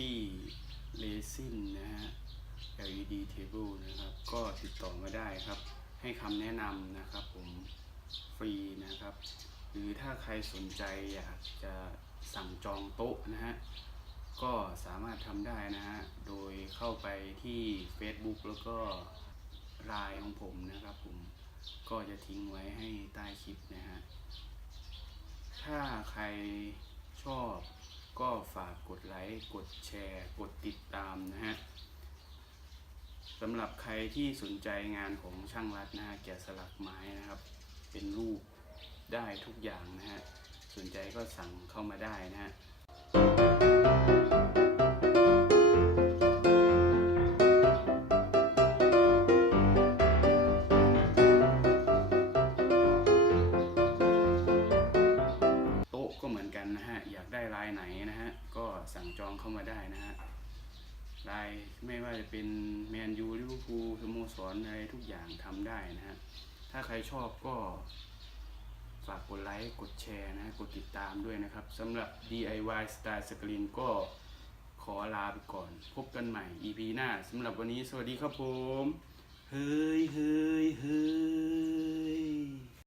ซี่เรซินนะฮะ LED table นะครับก็ติดต่อมาได้ครับให้คำแนะนำนะครับผมฟรีนะครับหรือถ้าใครสนใจอยากจะสั่งจองโต๊ะนะฮะก็สามารถทำได้นะฮะโดยเข้าไปที่ Facebook แล้วก็ไลน์ของผมนะครับผมก็จะทิ้งไว้ให้ใต้คลิปนะฮะถ้าใครชอบก็ฝากกดไลค์กดแชร์กดติดตามนะฮะสำหรับใครที่สนใจงานของช่างรัฐนะฮะแกะสลักไม้นะครับเป็นรูปได้ทุกอย่างนะฮะสนใจก็สั่งเข้ามาได้นะฮะโต๊ะก็เหมือนกันนะฮะอยากได้ลายไหนนะฮะก็สั่งจองเข้ามาได้นะฮะลายไม่ว่าจะเป็นแมนยูลิเวอร์พูลสโมสรอะไรทุกอย่างทำได้นะฮะถ้าใครชอบก็ฝากกดไลค์กดแชร์นะกดติดตามด้วยนะครับสำหรับ D.I.Y.Sakarind ก็ขอลาไปก่อนพบกันใหม่ EP หน้าสำหรับวันนี้สวัสดีครับผมเฮ้ย